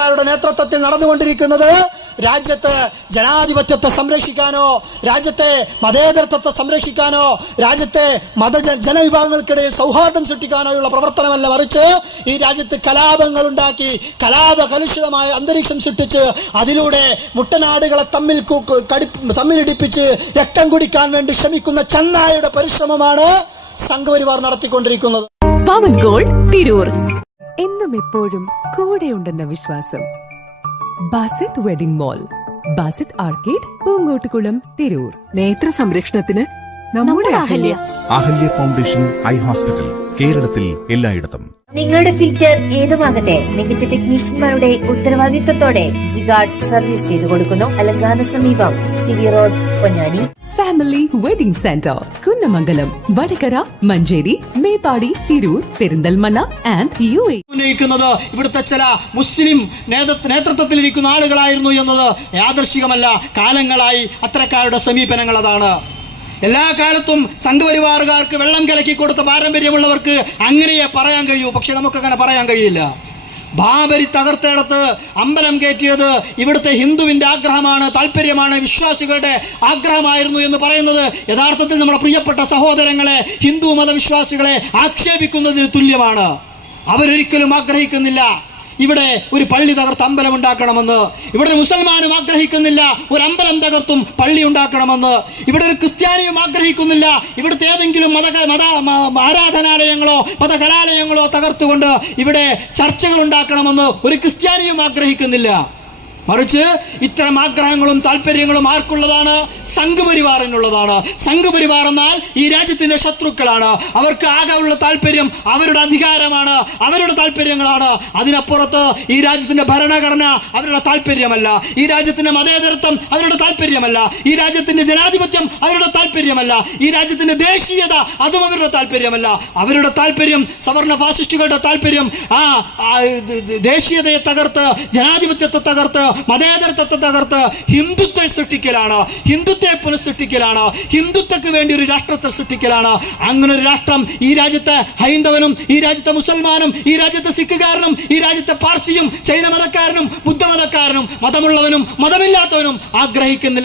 കോൺഗ്രസുകാരുടെ നേതൃത്വത്തിൽ നടന്നുകൊണ്ടിരിക്കുന്നത് രാജ്യത്ത് ജനാധിപത്യത്തെ സംരക്ഷിക്കാനോ, രാജ്യത്തെ മതേതരത്വത്തെ സംരക്ഷിക്കാനോ, രാജ്യത്തെ ജനവിഭാഗങ്ങൾക്കിടയിൽ സൗഹാർദ്ദം സൃഷ്ടിക്കാനോയുള്ള പ്രവർത്തനമല്ല, മറിച്ച് ഈ രാജ്യത്ത് കലാപങ്ങൾ ഉണ്ടാക്കി കലുഷിതമായ അന്തരീക്ഷം സൃഷ്ടിച്ച് അതിലൂടെ മുട്ടനാടുകളെ തമ്മിലിടിപ്പിച്ച് രക്തം കുടിക്കാൻ വേണ്ടി ശ്രമിക്കുന്ന ചെന്നായുടെ പരിശ്രമമാണ് സംഘപരിവാർ നടത്തിക്കൊണ്ടിരിക്കുന്നത്. പവൻ ഗോൾഡ് തിരൂർ എന്നും എപ്പോഴും കൂടെയുണ്ടെന്ന വിശ്വാസം. Basith wedding mall, Basith arcade, Poongottukulam, Tirur. നേത്ര സംരക്ഷണത്തിന് നമ്മുടെ അഹല്യ ഫൗണ്ടേഷൻ ഐ ഹോസ്പിറ്റൽ, കേരളത്തിൽ എല്ലായിടത്തും. നിങ്ങളുടെ ഫിൽറ്റർ ഏതുമാകട്ടെ മികച്ച ടെക്നീഷ്യന്മാരുടെ ഉത്തരവാദിത്തത്തോടെ ജിഗാർഡ് സർവീസ് ചെയ്തു കൊടുക്കുന്നു. അലങ്കാന സമീപം CV road, Ponnani. Family wedding centre, Kunnamangalam, Vadakara, Manjeri, Meppadi, Tirur, Perinthalmanna and UAE. ഉന്നയിക്കുന്നത് ഇവിടുത്തെ ചില മുസ്ലിം നേതൃത്വത്തിലിരിക്കുന്ന ആളുകളായിരുന്നു എന്നത് യാദൃശ്ചികമല്ല. കാലങ്ങളായി അത്തരക്കാരുടെ സമീപനങ്ങൾ അതാണ്. എല്ലാ കാലത്തും സംഘപരിവാറുകാർക്ക് വെള്ളം കലക്കി കൊടുത്ത പാരമ്പര്യമുള്ളവർക്ക് അങ്ങനെയേ പറയാൻ കഴിയൂ. പക്ഷെ നമുക്കങ്ങനെ പറയാൻ കഴിയില്ല. ബാബരി തകർത്തെടുത്ത് അമ്പലം കയറ്റിയത് ഇവിടുത്തെ ഹിന്ദുവിന്റെ ആഗ്രഹമാണ്, താല്പര്യമാണ്, വിശ്വാസികളുടെ ആഗ്രഹമായിരുന്നു എന്ന് പറയുന്നത് യഥാർത്ഥത്തിൽ നമ്മുടെ പ്രിയപ്പെട്ട സഹോദരങ്ങളെ, ഹിന്ദു മതവിശ്വാസികളെ ആക്ഷേപിക്കുന്നതിന് തുല്യമാണ്. അവരൊരിക്കലും ആഗ്രഹിക്കുന്നില്ല ഇവിടെ ഒരു പള്ളി തകർത്ത് അമ്പലം ഉണ്ടാക്കണമെന്ന്. ഇവിടെ മുസൽമാനും ആഗ്രഹിക്കുന്നില്ല ഒരു അമ്പലം തകർത്തും പള്ളി ഉണ്ടാക്കണമെന്ന്. ഇവിടെ ഒരു ക്രിസ്ത്യാനിയും ആഗ്രഹിക്കുന്നില്ല ഇവിടുത്തെ ഏതെങ്കിലും ആരാധനാലയങ്ങളോ മതകലാലയങ്ങളോ തകർത്തുകൊണ്ട് ഇവിടെ ചർച്ചകൾ ഉണ്ടാക്കണമെന്ന് ഒരു ക്രിസ്ത്യാനിയും ആഗ്രഹിക്കുന്നില്ല. മറിച്ച് ഇത്തരം ആഗ്രഹങ്ങളും താല്പര്യങ്ങളും ആർക്കുള്ളതാണ്? സംഘപരിവാറിനുള്ളതാണ്. സംഘപരിവാർ എന്നാൽ ഈ രാജ്യത്തിന്റെ ശത്രുക്കളാണ്. അവർക്ക് ആകെ ഉള്ള താല്പര്യം അവരുടെ അധികാരമാണ്, അവരുടെ താല്പര്യങ്ങളാണ്. അതിനപ്പുറത്ത് ഈ രാജ്യത്തിന്റെ ഭരണഘടന അവരുടെ താല്പര്യമല്ല, ഈ രാജ്യത്തിന്റെ മതേതരത്വം അവരുടെ താല്പര്യമല്ല, ഈ രാജ്യത്തിന്റെ ജനാധിപത്യം അവരുടെ താല്പര്യമല്ല, ഈ രാജ്യത്തിന്റെ ദേശീയത അതും അവരുടെ താല്പര്യമല്ല. അവരുടെ താല്പര്യം സവർണ ഫാസിസ്റ്റുകളുടെ താല്പര്യം ദേശീയതയെ തകർത്ത്, ജനാധിപത്യത്തെ തകർത്ത്, മതേതരത്വത്തെ തകർത്ത് ഹിന്ദുത്വം സൃഷ്ടിക്കലാണ്, ഹിന്ദുത്വത്തെ പുനഃസൃഷ്ടിക്കലാണ്, ഹിന്ദുത്വക്ക് വേണ്ടി ഒരു രാഷ്ട്രത്തെ സൃഷ്ടിക്കലാണ്. അങ്ങനെ ഒരു രാഷ്ട്രം ഈ രാജ്യത്തെ ഹൈന്ദവനും, ഈ രാജ്യത്തെ മുസൽമാനും, ഈ രാജ്യത്തെ സിഖുകാരനും, ഈ രാജ്യത്തെ പാർസിയും, ചൈന മതക്കാരനും, ബുദ്ധമതക്കാരനും, മതമുള്ളവനും മതമില്ലാത്തവനും ആഗ്രഹിക്കുന്നില്ല.